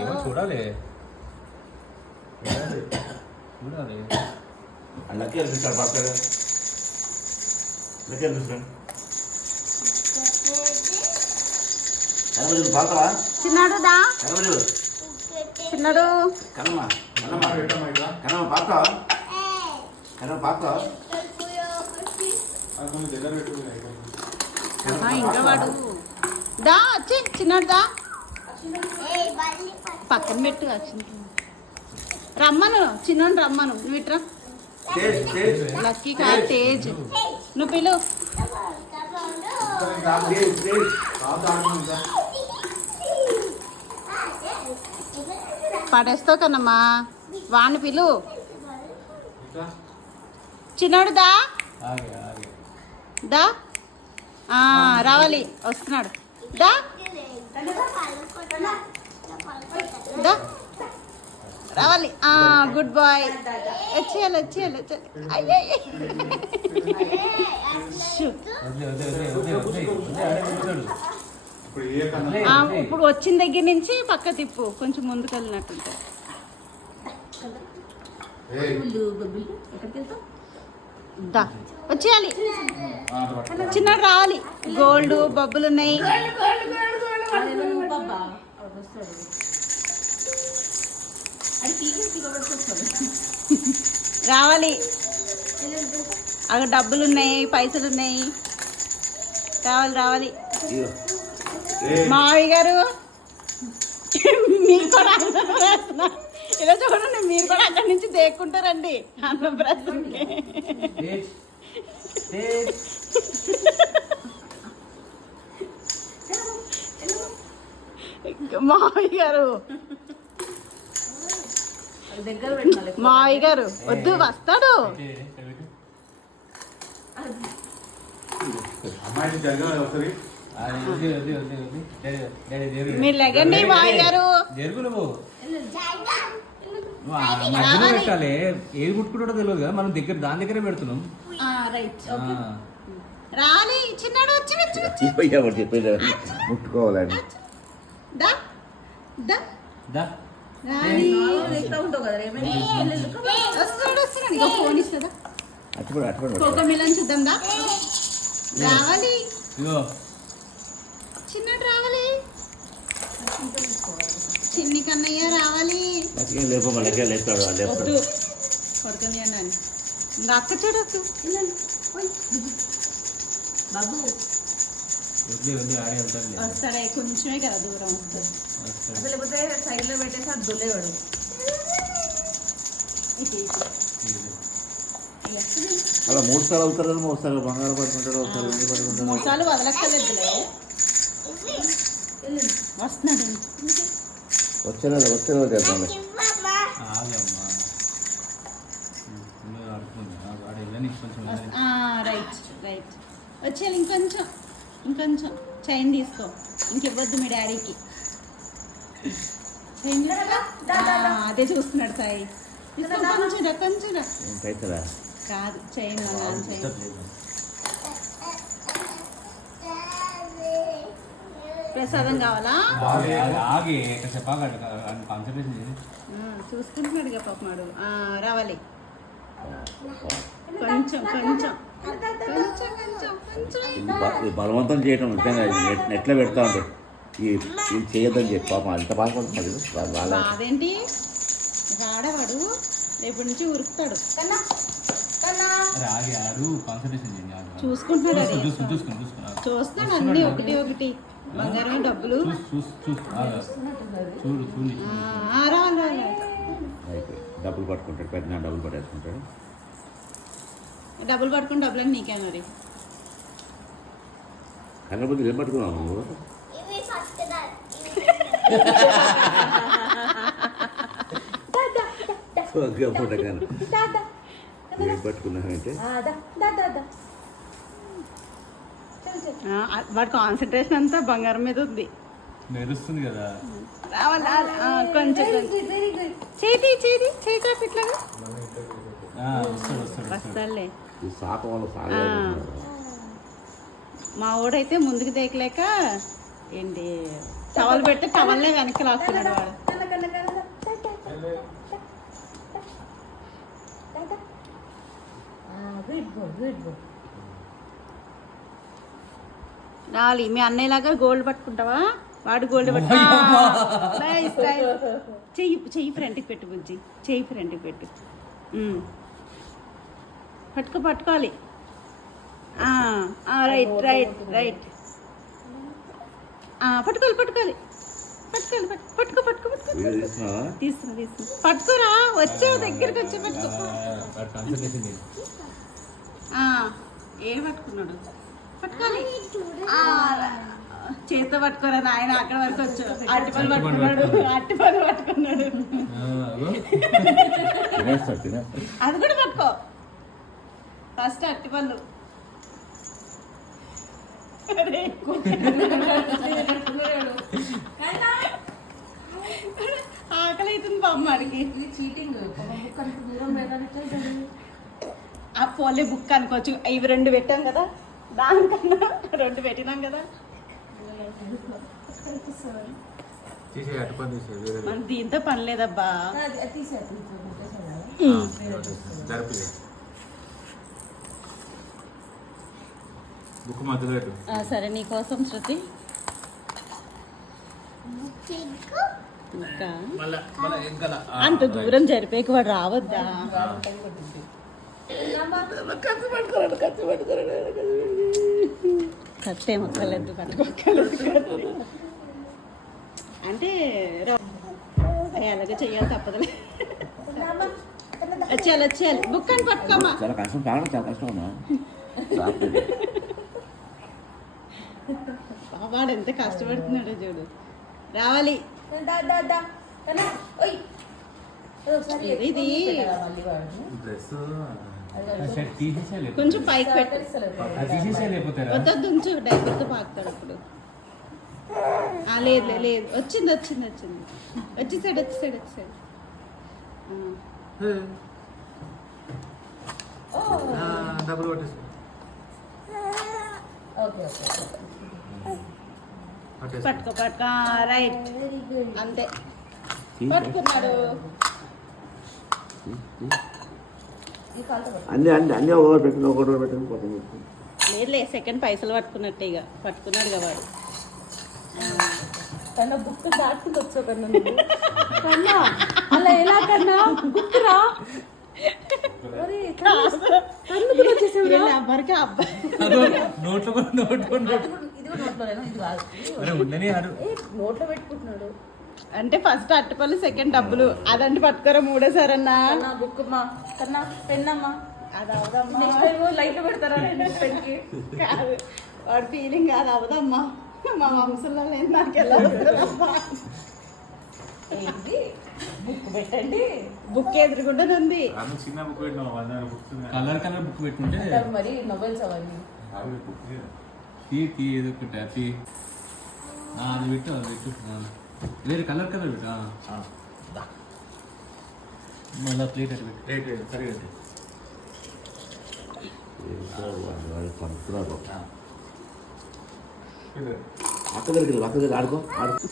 ఏమో చూడాలి చూడాలి. లక్కీ అనిపిస్తాడు పడతాడు. లక్కీ అనిపిస్తాడు. పాడతావా చిన్నాడు దా కనబడి చిన్నాడు కనమ్మ కనమ్మ కనమ్మ పాడతావా కనమ్మ పాడతావా ఇంకా వాడు దా వచ్చి చిన్నాడు దా పక్కన పెట్టు వచ్చింది రమ్మను చిన్నోని రమ్మను నువ్వు ఇట్రా లక్కీ కాదు తేజ్ నువ్వు పిలు పడేస్తావు కన్నమ్మా వాడిని పిలు చిన్నోడు దా దా రావాలి వస్తున్నాడు దా దా రావాలి గుడ్ బాయ్ వచ్చేయాలి వచ్చేయాలి వచ్చేయాలి ఇప్పుడు వచ్చిన దగ్గర నుంచి పక్క తిప్పు కొంచెం ముందుకు వెళ్ళినట్టుంటే దా వచ్చేయాలి చిన్నడు రావాలి గోల్డ్ బబ్బులు ఉన్నాయి రావాలి అక్కడ డబ్బులు ఉన్నాయి పైసలు ఉన్నాయి రావాలి రావాలి మావయ్య గారు మీరు కూడా ఇలా చూడండి మీరు కూడా అక్కడి నుంచి దేక్కుంటారండి అన్నప్రసన్నకి మావయ్య గారు మావయ్య గారు వద్దు వస్తాడు మీరు లెగండి మావయ్య గారు మధ్యలో పెట్టాలి ఏది కుట్టుకుంటాడో తెలియదు కదా మనం దగ్గర దాని దగ్గరే పెడుతున్నాం రాలి చిన్నాడు వచ్చి ముట్టుకోవాలని ఫోన్ ఇస్తుందా కోకో మిలన్ చూద్దాం దా రావాలి చిన్నాడు రావాలి చిన్ని కన్నయ్య రావాలి వద్దు కొడుకుని అన్నాను ఇంకా అక్క చూడొద్దు బాబు వస్తాడే కొంచెమే కదా దూరం వస్తుంది లేకపోతే సైడ్ లో పెట్టేసి అది దొల్లేవాడు అలా 3 సార్లు అవుతారు 3 సార్లు బంగారం పడుకుంటారు ఒకసారి వెండి పడుకుంటారు 3 సార్లు వదలక్కర్లేదులే వస్తున్నాడు వచ్చే రోజు చేద్దాం రైట్ రైట్ వచ్చేయాలి ఇంకొంచెం చైన్ తీసుకో ఇంకివ్వద్దు మీ డాడీకి చైన్ అదే చూస్తున్నాడు సాయి కొంచెం కాదు చైన్ చైన్ ప్రసాదం కావాలా చూసుకుంటున్నాడు ఇక పాపమాడు రావాలి కొంచెం కొంచెం బలవంతం చేయటం నెట్లో పెడతా ఉంటాడు ఇది చేయొద్దని చెప్పి పాపం అంత బాధపడుతుంది అదేంటి వాడవాడు రేపటి నుంచి ఉరుకుతాడు చూసుకుంటున్నాడు చూస్తాడు అన్ని ఒకటి ఒకటి బంగారం డబ్బులు రావాలి డబ్బులు పట్టుకుంటాడు పెద్ద డబ్బులు పట్టేసుకుంటాడు డబ్బులు పట్టుకుని డబ్బులని నీకే మరి కన్నబుద్ధి ఏం పట్టుకున్నావు ఏం పట్టుకున్నావంటే వాడి కాన్సన్ట్రేషన్ అంతా బంగారం మీద ఉంది మెరుస్తుంది కదా రావాలి కొంచెం చేతి చేతి చేతి ఇట్లాగా వస్తాడులే ఈ శాఖ వల్ల మా ఊడైతే ముందుకు దేకలేక ఏంటి టవల్ పెడితే టవల్నే వెనక్కి లాక్కున్నాడు వాడు. రావాలి మీ అన్నయ్యలాగా గోల్డ్ పట్టుకుంటావా? వాడు గోల్డ్ పట్టు. Nice, nice. చెయ్యి ఫ్రంట్కి పెట్టు బుజ్జి, చెయ్యి ఫ్రంట్కి పెట్టు. పట్టుకోవాలి. Right right right. పట్టుకోవాలి పట్టుకో తీస్తున్నా పట్టుకోరా. వచ్చావు దగ్గరికి వచ్చి పట్టుకో. ఏం పట్టుకున్నాడు? పట్టుకోవాలి. చేతితో పట్టుకోరా నాయన. అక్కడ వరకు వచ్చావు. అట్టిపళ్ళు పట్టుకున్నాడు. అది కూడా పట్టుకో. ఫస్ట్ అట్టిపళ్ళు. ఆకలి అవుతుంది బామ్మడికి. ఆ పోలే బుక్ అనుకోవచ్చు. ఇవి 2 పెట్టాం కదా, దానికన్నా 2 పెట్టినాం కదా. మన దీంతో పని లేదబ్బా. సరే నీకోసం శృతి. అంత దూరం జరిపేకి వాడు రావద్దా? కత్తే మొక్కలేదు పట్టుకోలేదు అంటే అలాగే చెయ్యాలి, తప్పదులే. వచ్చేయాలి. బుక్ అని పట్టుకోమా. చాలా కష్టం, చాలా కష్టం. వాడు ఎంత కష్టపడుతున్నాడో చూడు. రావాలి. ఇది కొంచెం పైకి పెట్టు. వద్దు డైపర్తో పాకుతాడు అప్పుడు. లేదు వచ్చింది. వచ్చేసాడు. పట్టుకో. రైట్, అంతే. పట్టుకున్నాడు. అన్నీ ఒకటి పెట్టింది. లేదులే, సెకండ్ పైసలు పట్టుకున్నట్టే. ఇక పట్టుకున్నాడు కదా వాడు. కన్నా బుక్ దాటుకుంటూ వచ్చావు కన్నా. అలా ఎలా కన్నా బుక్ రా. నోట్లో పెట్టుకుంటున్నాడు అంటే ఫస్ట్ అట్టపల్లి, సెకండ్ డబ్బులు. అదంటే పట్టుకోరా. 3సారి అన్నా బుక్ కన్నా పెన్నమ్మా. అది అవదమ్మా. లైట్లు పెడతారా? కాదు, వాడు ఫీలింగ్ కాదు. అవదమ్మా, మా వంశంలో లేదు, నాకు ఎలా వస్తుందమ్మా. బుక్ పెట్టండి. బుక్ ఎదురుకుండా ఉంది. కలర్ బుక్ పెట్టుకుంటే మరి నొవెల్స్ అవన్నీ ఎదుర్కొంటా. అది పెట్టు వేరే కలర్ పెట్టు. మళ్ళీ ప్లేట్ అటు పెట్టు. సరిగా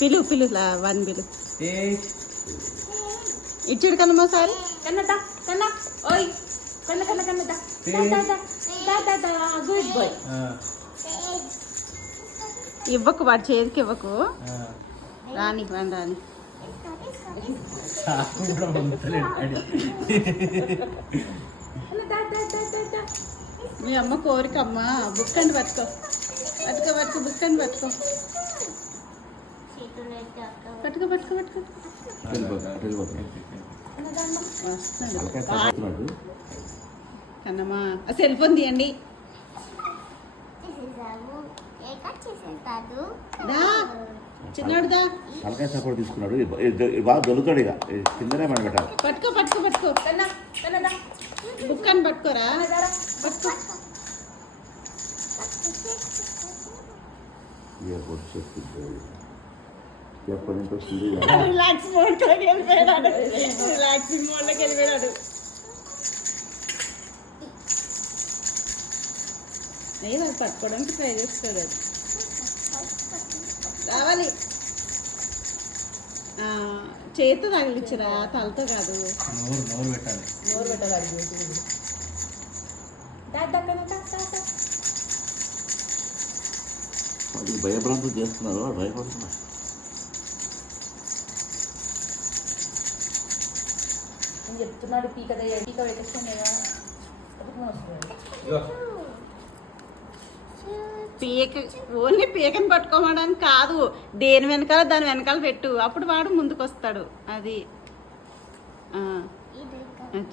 పిలు 1 పిలు. ఇచ్చాడు కన్నమ్మా సార్. Good boy. ఇవ్వకు, వాడి చేతికి ఇవ్వకు. రాని. మీ అమ్మ కోరిక అమ్మా. బుక్ అండి పట్టుకో. బుక్ అండి పట్టుకో. కన్నమ్మా సెల్ ఫోన్ తీయండి. చిన్నోడుదా తలకాయ సపోర్ట్ తీసుకున్నాడు. బాగా దొరుకుతాడు. ఇక కిందనే మనం పెట్టాలి. పట్టుకో. బుక్ అని పట్టుకోరా. పట్టుకో. రిలాక్సింగ్ మోడ్లోకి వెళ్ళిపోయాడు. పట్టుకోవడానికి ట్రై చేస్తాడు. రావాలి. చేతితో తగిలించరా, తలతో కాదు. నోరు పెట్టాలి. నోరు పెట్టాలి. అది భయభ్రాంతులు చేస్తున్నారు, భయపడుతున్నారు. నేను చెప్తున్నాడు పీక పెట్టేస్తాను కదా. పీక ఓన్లీ పీకని పట్టుకోమడానికి కాదు, దేని వెనకాల దాని వెనకాల పెట్టు, అప్పుడు వాడు ముందుకు వస్తాడు. అది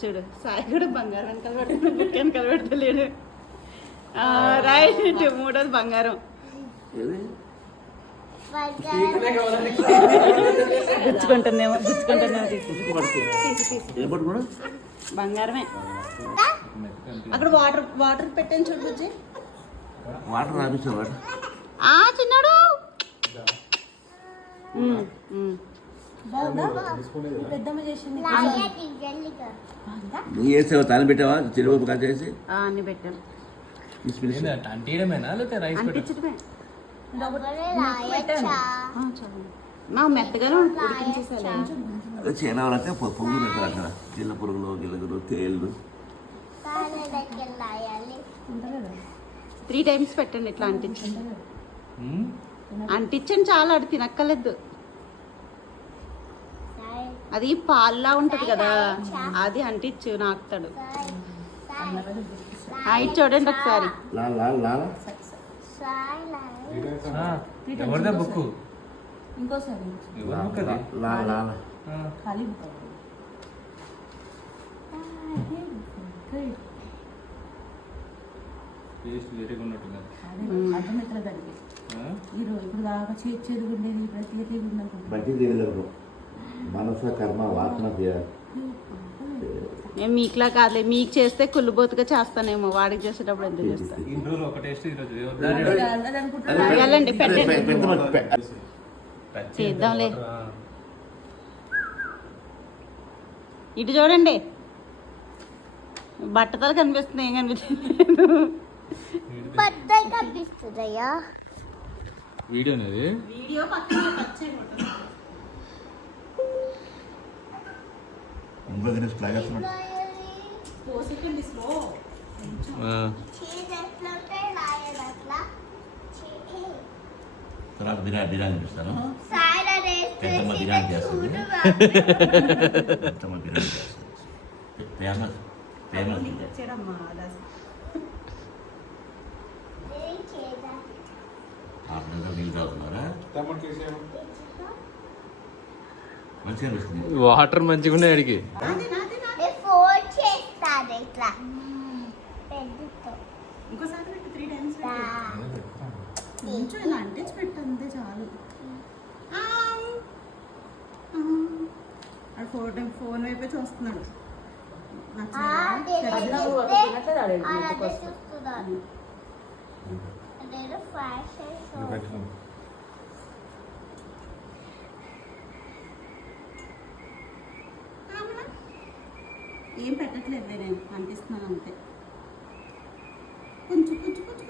చూడు, సాయి కూడా బంగారం వెనకాల పెట్టుకుని బుక్ వెనకాల పెడతలేడు. రైట్, మూడోది బంగారం. గుచ్చుకుంటుందేమో బంగారమే. అక్కడ వాటర్ వాటర్ పెట్టాను చూడు బుజ్జి. Water రాపిస్తాం water. చిన్నాడు పెద్దమ్మ చేసింది. నువ్వు చేసావు, తాను పెట్టావా చిరుబాబు కాల్ చేసి? అన్ని పెట్టాను. అంటేమేనా లేకపోతే రైస్ అనిపించడమే. మా మెత్తగానే ఉడికించేసాలే. అదే చేనాలంటే పువ్వులు పెట్టారు అక్కడ, గిల్ల పురుగులు, గిల్లగురు, తేళ్ళు. 3 times పెట్టండి, ఇట్లా అంటించండి. అంటించండి చాలా, అది తినక్కర్లేదు. అది పాల్లా ఉంటది కదా, అది అంటించు, నాకుతాడు. హైట్ చూడండి ఒకసారి. ఎవరిదా బుక్? ఇంకోసారి ఖాళీ బుక్. అర్థం ఎక్కడ దానికి ఇప్పుడు దాకా చేదు ఉండేది, ప్రతి ఉండదు. మనస కర్మ వాసన నేను మీకులా కాదులే, మీకు చేస్తే కుళ్ళుబోతుగా చేస్తానేమో, వాడికి చేసేటప్పుడు ఎందుకు చేస్తాను. వెళ్ళండి పెట్టండి, చేద్దాంలే. ఇటు చూడండి, బట్టతలు కనిపిస్తుంది, ఏం కనిపిస్తుంది? వీడియో తర్వాత బిర్యానీ ఇస్తాను. పెద్దమ్మ బిర్యానీ చేస్తుంది, పెద్దమ్మ బిర్యానీ చేస్తుంది. Famous famous. నీళ్ళు తాగుతున్నారా? మంచిగా అనిపిస్తుంది. వాటర్ మంచిగా ఉన్నాయి అడిగి. కొంచెం ఇలా అంటించి పెట్టు, అంతే చాలు. ఫోన్ వైపే చూస్తున్నాడు. ఏం పెట్టట్లేదు, నేను అంటిస్తున్నాను అంతే. కొంచెం కొంచెం కొంచెం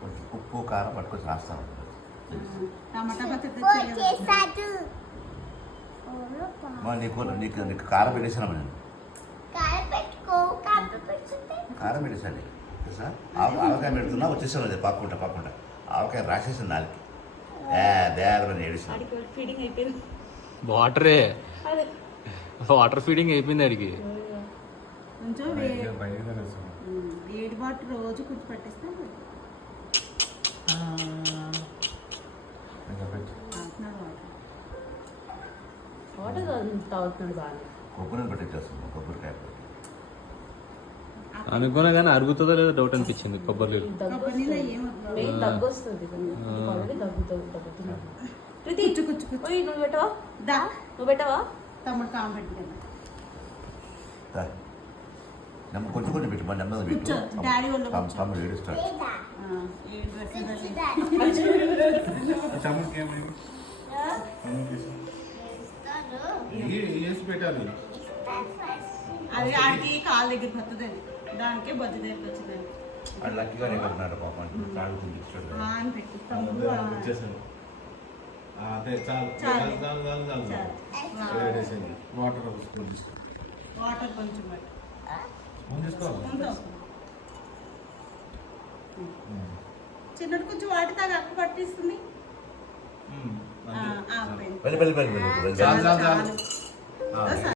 కొంచెం ఉప్పు కారం పట్టుకొని రాస్తాను. టమాటా పచ్చడి నీకు కారం పెట్టేసాను నేను. కారం పెట్టేసాను తెలుసా? ఆవకాయ పెడుతున్నా వచ్చేసాను, అది పాకుండా ఆవకాయ రాసేసాను నాలుగు దేని ఏడిసాను. ఫీడింగ్ అయిపోయింది, వాటర్ ఫీడింగ్ అయిపోయింది అడిగి. కొంచెం వేడి వాటర్ రోజు కొంచెం పట్టిస్తాను. వాటర్ తాగుతున్నాడు బాగా. కొబ్బరిని పట్టించేస్తాను, కొబ్బరికాయ అనుకున్నా కానీ అరుగుతుందో లేదో డౌట్ అనిపించింది. కొబ్బరి నీళ్ళు దగ్గు వస్తుంది, నువ్వు పెట్టవా? తమ్ముడు కాంపెట్టి కదా, కొంచెం కొంచెం పెట్టి మన నెమ్మది పెట్టు. డాడీ వాళ్ళు తమ్ముడు ఏడుస్తాడు. అది ఆడికి కాళ్ళ దగ్గరికి వస్తుంది, దానికే బొద్దు దగ్గరికి వచ్చిందండి. వాళ్ళు లక్కీగానే కట్టినారు పాపం తాగుతుంది చూడండి. అని పెట్టిస్తాము ఇచ్చేసాను అదే చాలు చాలు. చాలు చాలు చాలు చాలు వేసేయండి. వాటర్ ఒక స్పూన్ తీసుకో వాటర్ కొంచెం పెట్టు. స్పూన్ తీసుకోవాలి ఉందో. చిన్నడు కొంచెం వాటి తాగా అక్క పట్టిస్తుంది అంతే. ఆపేయండి. వెళ్ళి వెళ్ళి వెళ్ళి వెళ్ళి వెళ్ళి. చాలు చాలు చాలు చాలు. ఆ.